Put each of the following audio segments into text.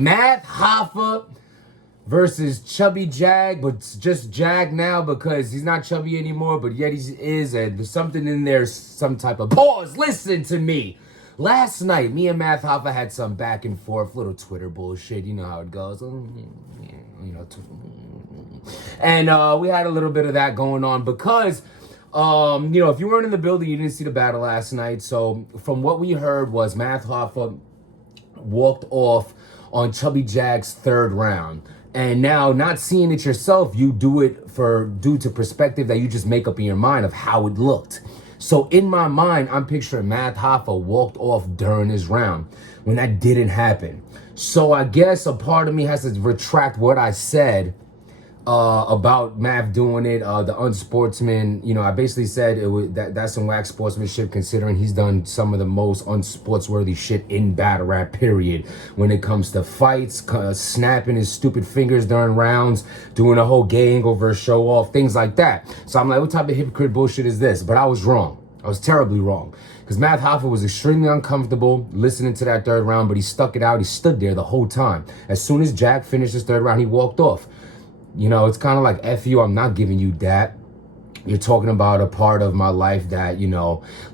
Math Hoffa versus Chubby Jag, but it's just Jag now because he's not chubby anymore, but yet he is, and there's something in there, some type of pause. Listen to me. Last night, me and Math Hoffa had some back and forth, little Twitter bullshit. You know how it goes. And we had a little bit of that going on because, if you weren't in the building, you didn't see the battle last night. So from what we heard was Math Hoffa walked off on Chubby Jag's third round. And now, not seeing it yourself, you do it due to perspective that you just make up in your mind of how it looked. So in my mind, I'm picturing Math Hoffa walked off during his round when that didn't happen. So I guess a part of me has to retract what I said about Math doing it, the unsportsman. I basically said that's some whack sportsmanship, considering he's done some of the most unsportsworthy shit in battle rap, period. When it comes to fights, snapping his stupid fingers during rounds, doing a whole gay angle versus show off, things like that. So I'm like, what type of hypocrite bullshit is this? But I was wrong. I was terribly wrong. Because Math Hoffa was extremely uncomfortable listening to that third round, but he stuck it out. He stood there the whole time. As soon as Jag finished his third round, he walked off. It's kind of like, F you, I'm not giving you that. You're talking about a part of my life that,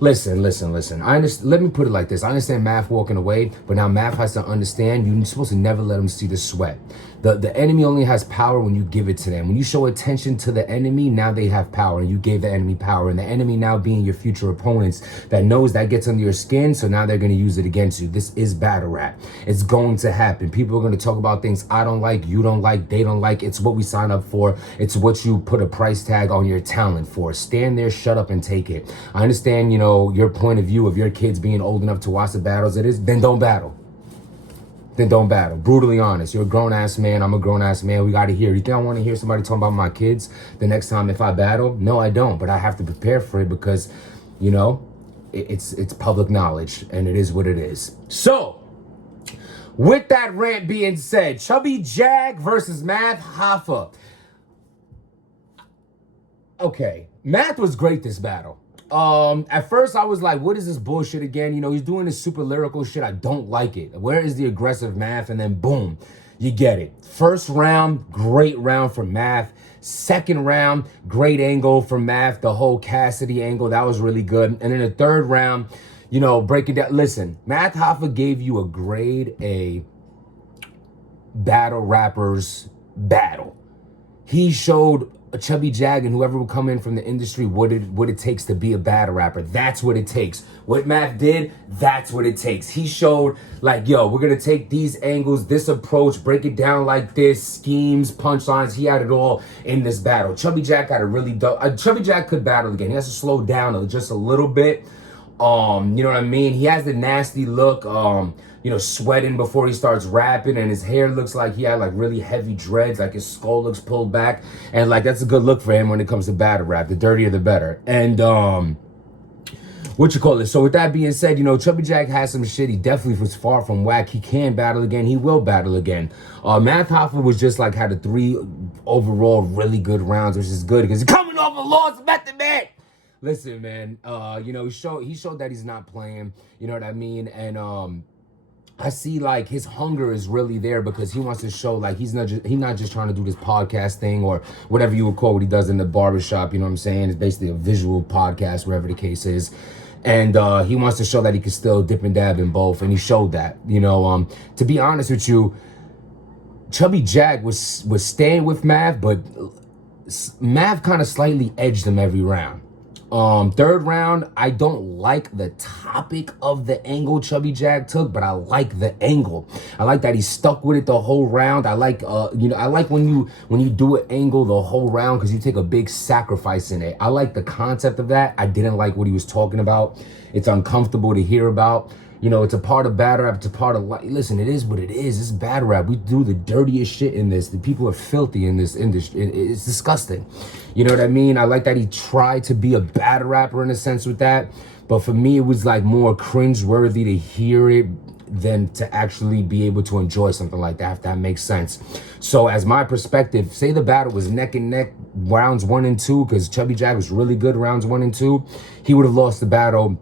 listen. Let me put it like this. I understand Math walking away, but now Math has to understand you're supposed to never let him see the sweat. The enemy only has power when you give it to them. When you show attention to the enemy, now they have power, and you gave the enemy power. And the enemy now being your future opponents that knows that gets under your skin, so now they're going to use it against you. This is battle rap. It's going to happen. People are going to talk about things I don't like, you don't like, they don't like. It's what we sign up for. It's what you put a price tag on your talent for. Stand there, shut up, and take it. I understand, your point of view of your kids being old enough to watch the battles. Then don't battle. Then don't battle. Brutally honest. You're a grown-ass man. I'm a grown-ass man. We got to hear. You think I want to hear somebody talking about my kids the next time if I battle? No, I don't. But I have to prepare for it because, it's public knowledge, and it is what it is. So, with that rant being said, Chubby Jag versus Math Hoffa. Okay, Math was great this battle. At first I was like, what is this bullshit again? He's doing this super lyrical shit. I don't like it. Where is the aggressive Math? And then boom, you get it. First round, great round for Math. Second round, great angle for Math. The whole Cassidy angle, that was really good. And then the third round, breaking down. Listen, Math Hoffa gave you a grade A battle rappers battle. He showed Chubby Jag and whoever will come in from the industry what it takes to be a battle rapper. That's what it takes. What Math did, that's what it takes. He showed like, yo, we're gonna take these angles, this approach, break it down like this, schemes, punchlines. He had it all in this battle. Chubby Jag got a really dope. Chubby Jag could battle again. He has to slow down just a little bit. You know what I mean? He has the nasty look, sweating before he starts rapping, and his hair looks like he had like really heavy dreads, like his skull looks pulled back, and like that's a good look for him when it comes to battle rap. The dirtier the better. And so with that being said, Chubby Jag has some shit. He definitely was far from whack. He can battle again. He will battle again. Math Hoffa was just like had a 3 overall really good rounds, which is good because he's coming off a loss, method man. Listen, man, he showed that he's not playing, you know what I mean? And I see like his hunger is really there because he wants to show like he's not just trying to do this podcast thing or whatever you would call what he does in the barbershop, you know what I'm saying? It's basically a visual podcast, wherever the case is. And he wants to show that he can still dip and dab in both, and he showed that. To be honest with you, Chubby Jag was staying with Math, but Math kind of slightly edged him every round. Third round, I don't like the topic of the angle Chubby Jag took, but I like the angle. I like that he stuck with it the whole round. I like, I like when you do an angle the whole round because you take a big sacrifice in it. I like the concept of that. I didn't like what he was talking about. It's uncomfortable to hear about. It's a part of battle rap. It's a part of life. Listen, it is what it is. It's battle rap. We do the dirtiest shit in this. The people are filthy in this industry. It's disgusting. You know what I mean? I like that he tried to be a battle rapper in a sense with that. But for me, it was like more cringeworthy to hear it than to actually be able to enjoy something like that, if that makes sense. So as my perspective, say the battle was neck and neck rounds 1 and 2, because Chubby Jag was really good rounds 1 and 2, he would have lost the battle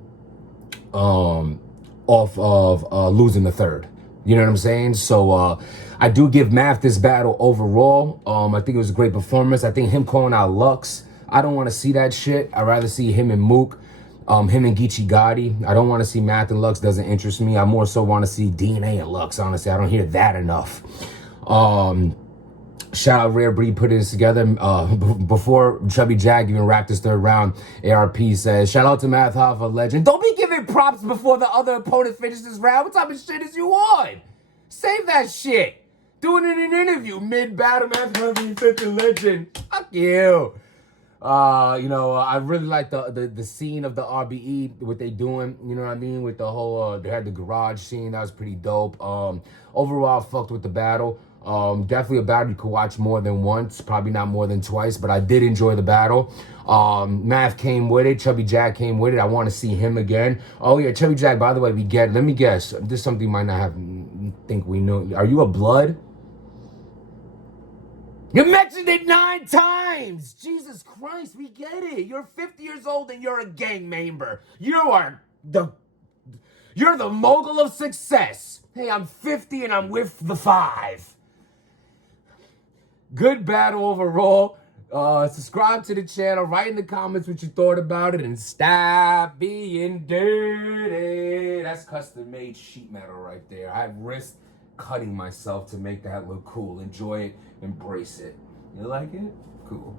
off of losing the third. You know what I'm saying? So I do give Math this battle overall. I think it was a great performance. I think him calling out Lux, I don't want to see that shit. I'd rather see him and Mook, him and Geechee Gotti. I don't want to see Math and Lux. Doesn't interest me. I more so want to see DNA and Lux, honestly. I don't hear that enough. Shout out Rare Breed putting this together. Before Chubby Jag even wrapped his third round, ARP says, shout out to Math Hoffa, legend. Don't be giving props before the other opponent finishes this round. What type of shit is you on? Save that shit. Doing it in an interview mid-battle. Math Hoffa, you're such a legend. Fuck you. I really like the scene of the RBE, what they doing, you know what I mean, with the whole, they had the garage scene, that was pretty dope. Overall, I fucked with the battle. Definitely a battle you could watch more than once, probably not more than twice, but I did enjoy the battle. Math came with it, Chubby Jag came with it. I want to see him again. Oh yeah, Chubby Jag, by the way, let me guess, this is something you might not think we know. Are you a blood? You mentioned it 9 times! Jesus Christ, we get it. You're 50 years old and you're a gang member. You're the mogul of success. Hey, I'm 50 and I'm with the 5. Good battle overall. Subscribe to the channel. Write in the comments what you thought about it. And stop being dirty. That's custom-made sheet metal right there. I risked cutting myself to make that look cool. Enjoy it. Embrace it. You like it? Cool.